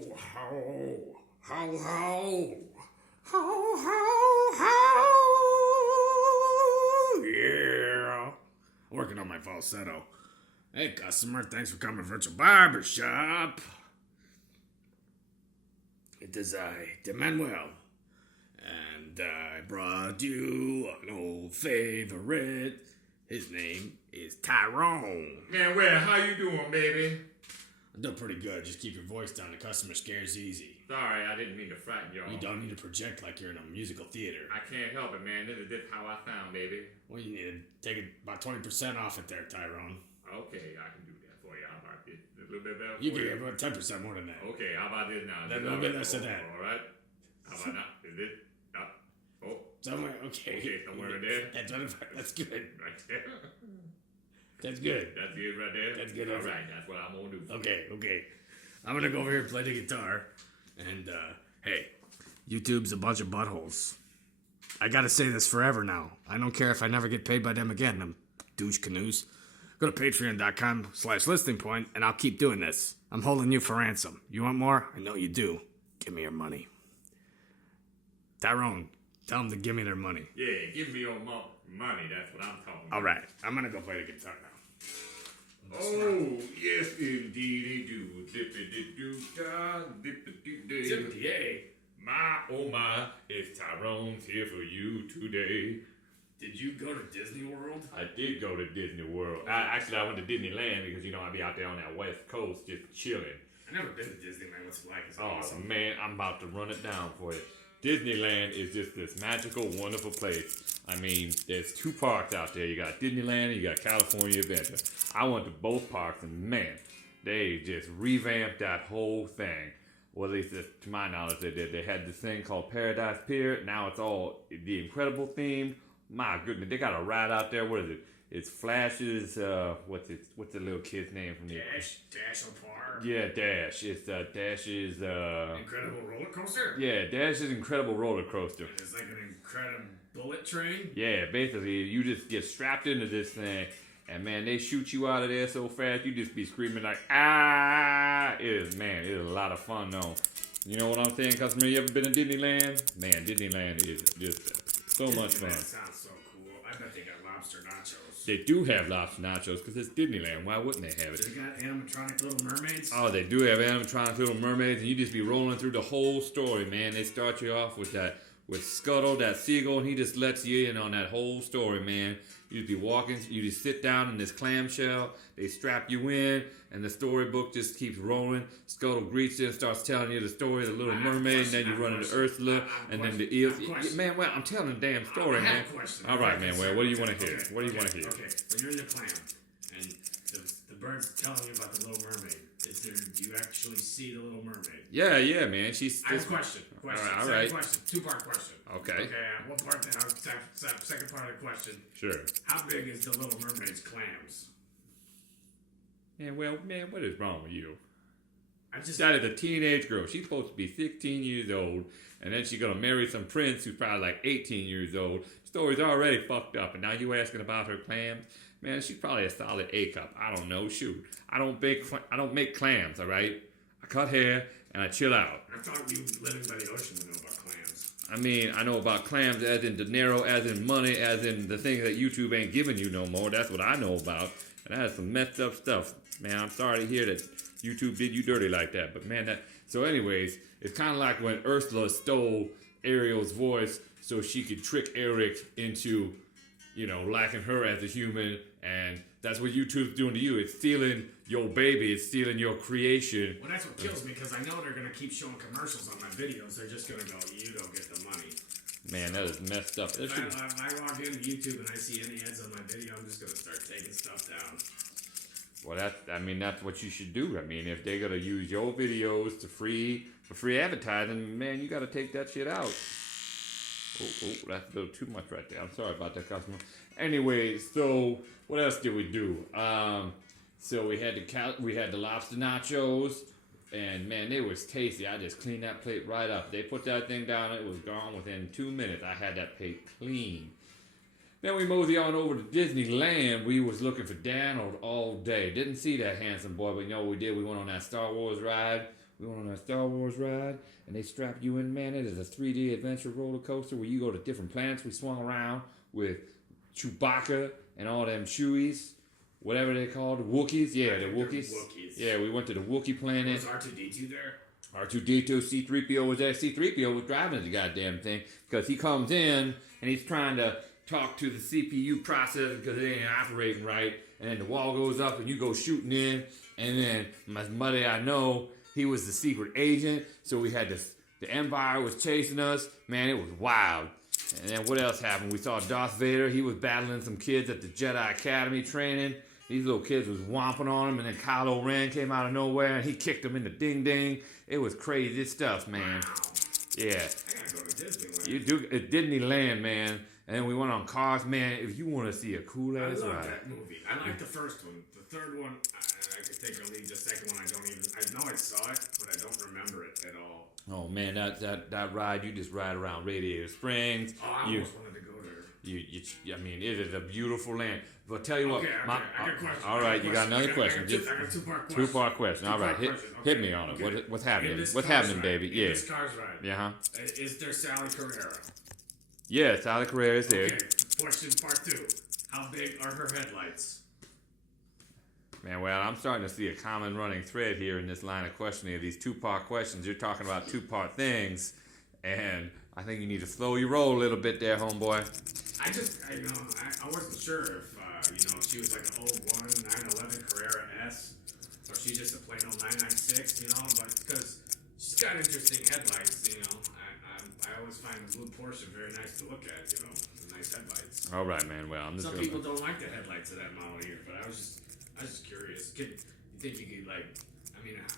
ho, ho, ho, ho, ho, yeah. Working on my falsetto. Hey, customer, thanks for coming to Virtual Barbershop. It is I, Manuel, and I brought you an old favorite. His name is Tyrone. Man, well, how you doing, baby? I'm doing pretty good. Just keep your voice down. The customer scares easy. Sorry, I didn't mean to frighten y'all. You don't need to project like you're in a musical theater. I can't help it, man. This is how I sound, baby. Well, you need to take about 20% off it there, Tyrone. Okay, I can do that for you. How about this? A little bit better. You can get about 10% more than that. Okay, how about this now? A little bit less than that. All right. How about now? Is it? Oh. Somewhere, okay. Okay, somewhere in there. That's good. Right there. That's good. That's good right there? That's good. All right, that's what I'm going to do. Okay. I'm going to go over here and play the guitar. And, hey, YouTube's a bunch of buttholes. I got to say this forever now. I don't care if I never get paid by them again, them douche canoes. Go to patreon.com/listingpoint, and I'll keep doing this. I'm holding you for ransom. You want more? I know you do. Give me your money. Tyrone, tell them to give me their money. Yeah, give me your money. That's what I'm talking about. All right, I'm going to go play the guitar now. Oh, yes, indeed, do. Dippity-doo-da, dippity-doo. Tippity-yay. My, oh my, it's Tyrone's here for you today. Did you go to Disney World? I did go to Disney World. I went to Disneyland because, I'd be out there on that West Coast just chilling. I've never been to Disneyland. What's it like? It's awesome. Man, I'm about to run it down for you. Disneyland is just this magical, wonderful place. I mean, there's two parks out there. You got Disneyland and you got California Adventure. I went to both parks and man, they just revamped that whole thing. Well, at least to my knowledge, they did. They had this thing called Paradise Pier. Now it's all the Incredible theme. My goodness, they got a ride out there. What is it? It's Flash's, what's the little kid's name from the... Dash Park. Yeah, Dash. It's Dash's... Incredible Roller Coaster? Yeah, Dash's Incredible Roller Coaster. It's like an incredible bullet train? Yeah, basically, you just get strapped into this thing, and man, they shoot you out of there so fast, you just be screaming like, ah! It is a lot of fun, though. You know what I'm saying, customer? You ever been to Disneyland? Man, Disneyland is just so much fun. That sounds so cool. I bet they got lobster nachos. They do have lobster nachos because it's Disneyland. Why wouldn't they have it? They got animatronic Little Mermaids? Oh, they do have animatronic Little Mermaids, and you just be rolling through the whole story, man. They start you off with Scuttle, that seagull, and he just lets you in on that whole story, man. You just be walking, you just sit down in this clamshell, they strap you in, and the storybook just keeps rolling. Scuttle greets you and starts telling you the story of the Little Mermaid, and then you run into Ursula, and then the eels. Man, well, I'm telling the damn story, man. All right, man, well, what do you want to hear? What do you want to hear? Okay, when you're in the clam, and the bird's telling you about the Little Mermaid, do you actually see the Little Mermaid? Yeah, man. She's. I have a question. All right. Question. Two-part question. Okay. One part. Second part of the question. Sure. How big is the Little Mermaid's clams? Yeah, well, man, what is wrong with you? That is a teenage girl. She's supposed to be 16 years old, and then she's gonna marry some prince who's probably like 18 years old. Story's already fucked up, and now you asking about her clams? Man, she's probably a solid A cup. I don't know. Shoot, I don't make clams. All right, I cut hair and I chill out. I thought you living by the ocean would know about clams. I mean, I know about clams as in dinero, as in money, as in the things that YouTube ain't giving you no more. That's what I know about, and that is some messed up stuff. Man, I'm sorry to hear that YouTube did you dirty like that. But man, so anyways, it's kind of like when Ursula stole Ariel's voice so she could trick Eric into, liking her as a human. And that's what YouTube's doing to you. It's stealing your baby. It's stealing your creation. Well, that's what kills me, because I know they're going to keep showing commercials on my videos. They're just going to go, you don't get the money. Man, that is messed up. If I log into YouTube and I see any ads on my video, I'm just going to start taking stuff down. Well, that's what you should do. I mean, if they're going to use your videos for free advertising, man, you got to take that shit out. Oh, that's a little too much right there. I'm sorry about that, customer. Anyway, so what else did we do? So we had the lobster nachos, and man, they was tasty. I just cleaned that plate right up. They put that thing down, it was gone within 2 minutes. I had that plate clean. Then we mosey on over to Disneyland. We was looking for Donald all day. Didn't see that handsome boy, but what we did? We went on that Star Wars ride. We went on a Star Wars ride, and they strap you in, man. It is a 3D adventure roller coaster where you go to different planets. We swung around with Chewbacca and all them Chewies, whatever they called, Wookiees. Yeah, the Wookiees. Yeah, we went to the Wookiee planet. Was R2D2 there? R2D2, C3PO was there. C3PO was driving the goddamn thing because he comes in and he's trying to talk to the CPU processor because it ain't operating right. And then the wall goes up and you go shooting in. And then my buddy I know, he was the secret agent. So we had the Empire was chasing us. Man, it was wild. And then what else happened? We saw Darth Vader. He was battling some kids at the Jedi Academy training. These little kids was whomping on him, and then Kylo Ren came out of nowhere, and he kicked him in the ding-ding. It was crazy stuff, man. Wow. Yeah. I gotta go to Disneyland. You do at Disneyland, man. And then we went on cars, man. If you want to see a cool-ass I love ride. that movie. I like the first one. The third one, I could take a lead. The second one, I know I saw it, but I don't remember it at all. Oh, man, that ride, you just ride around Radiator Springs. Oh, I almost wanted to go there. I mean, it is a beautiful land. But tell you what, Okay, I got a question. all right, you got another question. I got a two-part question. Two-part question. All right, hit me on it. Okay. What's happening? What's Cars happening, ride, baby? in Yeah. this Cars ride. Yeah, huh? Is there Sally Carrera? Yeah, Sally Carrera is there. Okay. Question part 2. How big are her headlights? Man, well, I'm starting to see a common running thread here in this line of questioning of these two-part questions. You're talking about two-part things, and I think you need to slow your roll a little bit there, homeboy. I wasn't sure if, she was like an 01 911 Carrera S, or she's just a plain old 996, but because she's got interesting headlights, I always find the blue Porsche very nice to look at, nice headlights. All right, man. Well, I'm just Some gonna... people don't like the headlights of that model here, but I was just curious. You think you could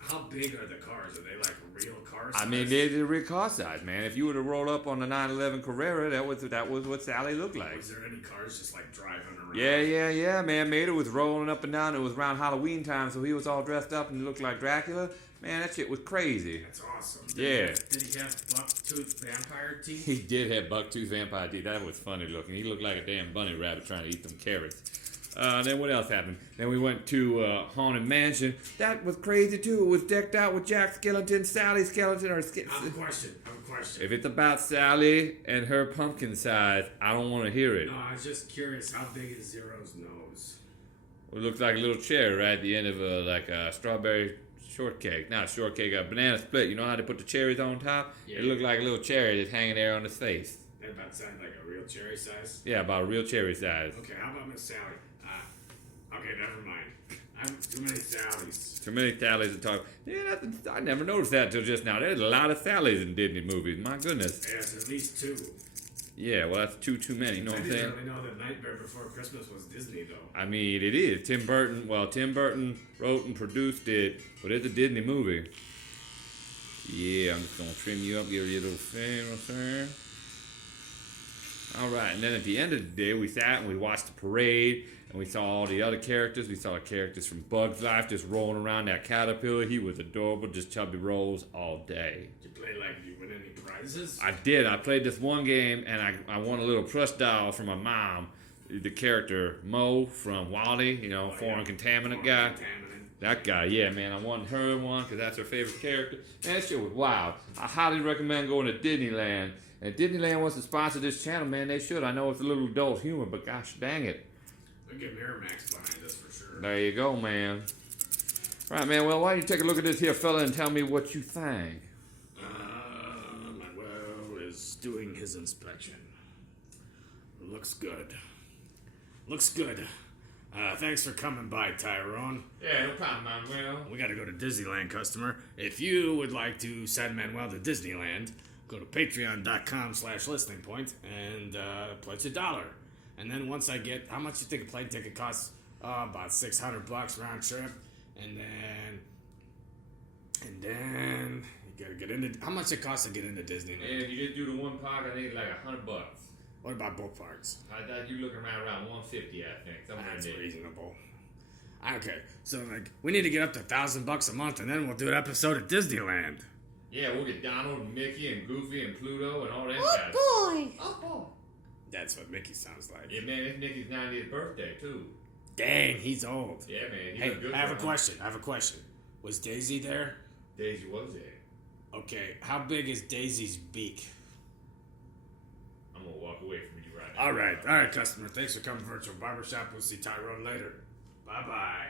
how big are the cars? Are they like real cars? I mean, they're the real car size, man. If you were to roll up on the 911 Carrera, that was what Sally looked like. Was there any cars just like driving around? Yeah, man. Mater was rolling up and down. It was around Halloween time, so he was all dressed up and he looked like Dracula. Man, that shit was crazy. That's awesome. Yeah. Did he have buck-toothed vampire teeth? He did have buck-tooth vampire teeth. That was funny looking. He looked like a damn bunny rabbit trying to eat them carrots. Then what else happened? Then we went to Haunted Mansion. That was crazy too. It was decked out with Jack Skellington, Sally Skellington, I have a question. If it's about Sally and her pumpkin size, I don't want to hear it. No, I was just curious. How big is Zero's nose? It looks like a little cherry right at the end of a strawberry shortcake. Not a shortcake, a banana split. You know how they put the cherries on top? Yeah. It looked like a little cherry that's hanging there on his face. That about sound like a real cherry size? Yeah, about a real cherry size. Okay, how about Miss Sally? Okay, never mind. I'm too many Sallys. Too many Sallys to talk. Yeah, I never noticed that till just now. There's a lot of Sallys in Disney movies. My goodness. There's at least 2. Yeah, well, that's too many. You know what I'm saying? I didn't really know that Nightmare Before Christmas was Disney, though. I mean, it is. Tim Burton wrote and produced it, but it's a Disney movie. Yeah, I'm just going to trim you up, give you a little thing, you know what I'm saying? All right, and then at the end of the day, we sat and we watched the parade, and we saw all the other characters. We saw the characters from Bug's Life just rolling around that caterpillar. He was adorable, just chubby rolls all day. Did you play did you win any prizes? I did. I played this one game, and I won a little plush doll from my mom. The character Mo from Wally, foreign contaminant guy. That guy, yeah, man. I won her one because that's her favorite character. Man, that shit was wild. I highly recommend going to Disneyland. And if Disneyland wants to sponsor this channel, man, they should. I know it's a little adult humor, but gosh dang it. We'll get Miramax behind us for sure. There you go, man. All right, man. Well, why don't you take a look at this here fella and tell me what you think? Manuel is doing his inspection. Looks good. Thanks for coming by, Tyrone. Yeah, no problem, Manuel. We gotta go to Disneyland, customer. If you would like to send Manuel to Disneyland, go to patreon.com/listeningpoint and pledge $1. And then once I get, how much you think a plane ticket costs? About $600 round trip. And then you gotta get into, how much it costs to get into Disneyland? And if you just do the one park, I think like $100. What about both parks? I thought you looking around $150, I think. That's reasonable. Okay, so we need to get up to $1,000 a month, and then we'll do an episode at Disneyland. Yeah, we'll get Donald and Mickey and Goofy and Pluto and all that guys. Oh boy! That's what Mickey sounds like. Yeah, man, it's Mickey's 90th birthday too. Dang, he's old. Yeah, man. Hey, I have a question. Was Daisy there? Daisy was a. Okay, how big is Daisy's beak? I'm gonna walk away from you right now. All right, customer. Thanks for coming to Virtual Barbershop. We'll see Tyrone later. Bye-bye.